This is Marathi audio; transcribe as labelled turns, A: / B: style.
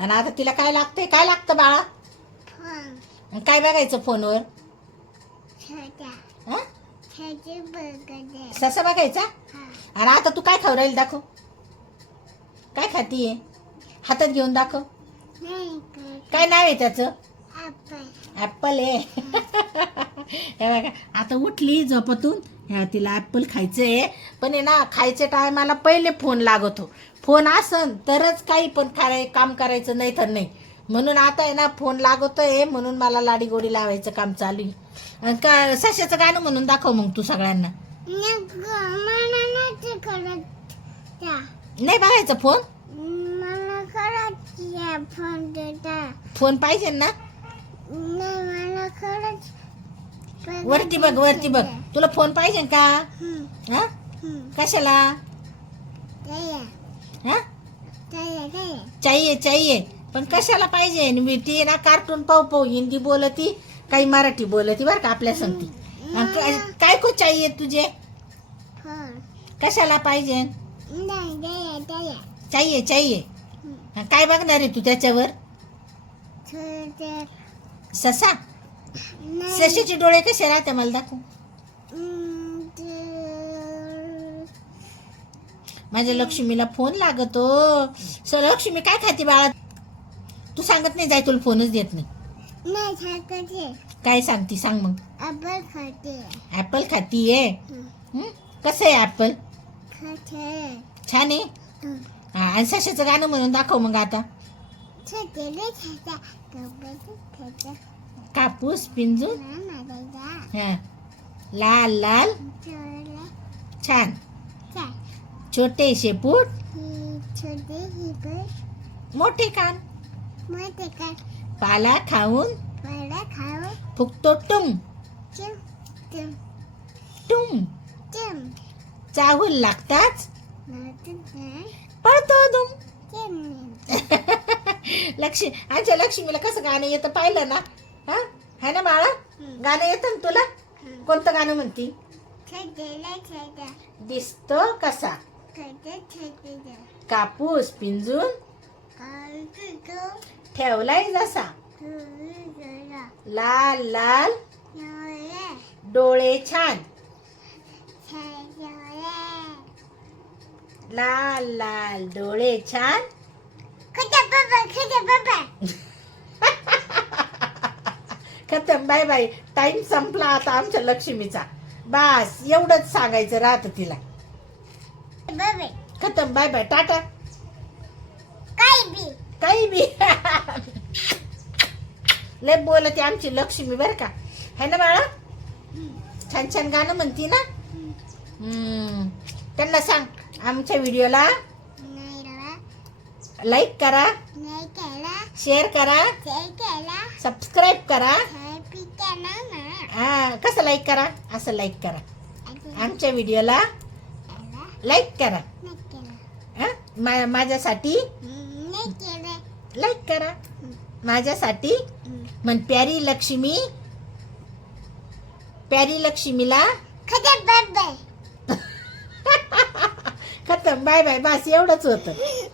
A: आणि आता तिला काय लागतंय? काय लागतं बाळा? आणि काय बघायचं फोनवर?
B: छोटा
A: हा?
B: छोटे बघते.
A: ससा बघायचा?
B: हा.
A: आणि आता तू काय खाऊ राहील दाखव. काय खातीये? हातात घेऊन दाखव.
B: नाही काय
A: काय नाव आहे त्याचं?
B: आपण
A: ॲपल आहे. हे बघा आता उठली झोपतून. ह्या तिला ॲपल खायचं आहे पण आहे ना खायच्या टायमाला पहिले फोन लागतो. फोन असन तरच काही पण कराय काम करायचं नाही तर नाही. म्हणून आता आहे ना फोन लागतोय म्हणून मला लाडी गोडी लावायचं काम चालू आहे. आणि का सशाचं गाणं म्हणून दाखव मग तू सगळ्यांना.
B: नाही
A: बघायचं फोन
B: फोन
A: फोन पाहिजे ना?
B: मला
A: वरती बघ वरती बघ. तुला फोन पाहिजे का? हा. कशाला? हा? चाहिए पण कशाला पाहिजे? ती ना कार्टून पाहू पाहू. हिंदी बोलती काही मराठी बोलती बरं का आपल्या सांगती. काय- को चाहिए तुझे. कशाला पाहिजे?
B: हम्म.
A: आणि काय बघणार आहे तू त्याच्यावर? ससा? सशाचे डोळे कसे राहते मला दाखव. माझ्या लक्ष्मीला फोन लागतो. स लक्ष्मी काय खाते बाळा? तू सांगत नाही जाय तुला फोनच देत नाही. काय सांगती सांग मग.
B: आपण खाते.
A: ऍपल खातीये? हं? कसं आहे ऍपल छान आहे. हा, आणि सशाचं गाणं म्हणून दाखव मग आता. कापूस पिंजून हा. लाल लाल? छान. छोटे शेपूट मोठे कान.
B: मोठे
A: पाला खाऊन?
B: मला खाऊ
A: फुकतो टुम.
B: चिम चिम
A: टुम चाहूल लागताच? पळतो
B: तुम
A: लक्ष्मी आमच्या लक्ष्मीला कसं गाणं येतं पाहिलं ना? हा? है ना बाळा? गाणं येतं ना तुला? कोणतं गाणं म्हणती? दिसतो कसा? कापूस पिंजून ठेवलाय जसा. लाल लाल. डोळे छान. लाल लाल. डोळे छान.
B: बाबा
A: खतम बाय बाय टाइम संपला आता आमच्या लक्ष्मीचा. बास एवढंच सांगायचं राहतं तिला. खतम बाय बाय टाटा.
B: काय बी
A: काही बी लय बोलते आमची लक्ष्मी बर का. है ना बाळा? छान छान गाणं म्हणती ना? हम्म. त्यांना सांग आमच्या व्हिडिओला.
B: नाही
A: लाईक करा.
B: नाही केला.
A: शेअर करा.
B: ते केला.
A: सबस्क्राईब करा. हा कसं लाईक करा? असं लाईक करा. आमच्या व्हिडिओला लाईक करा. हा? माझ्यासाठी लाईक करा. माझ्यासाठी म्हण प्यारी लक्ष्मी प्यारी लक्ष्मीला खतम बाय बाय बस एवढंच होतं.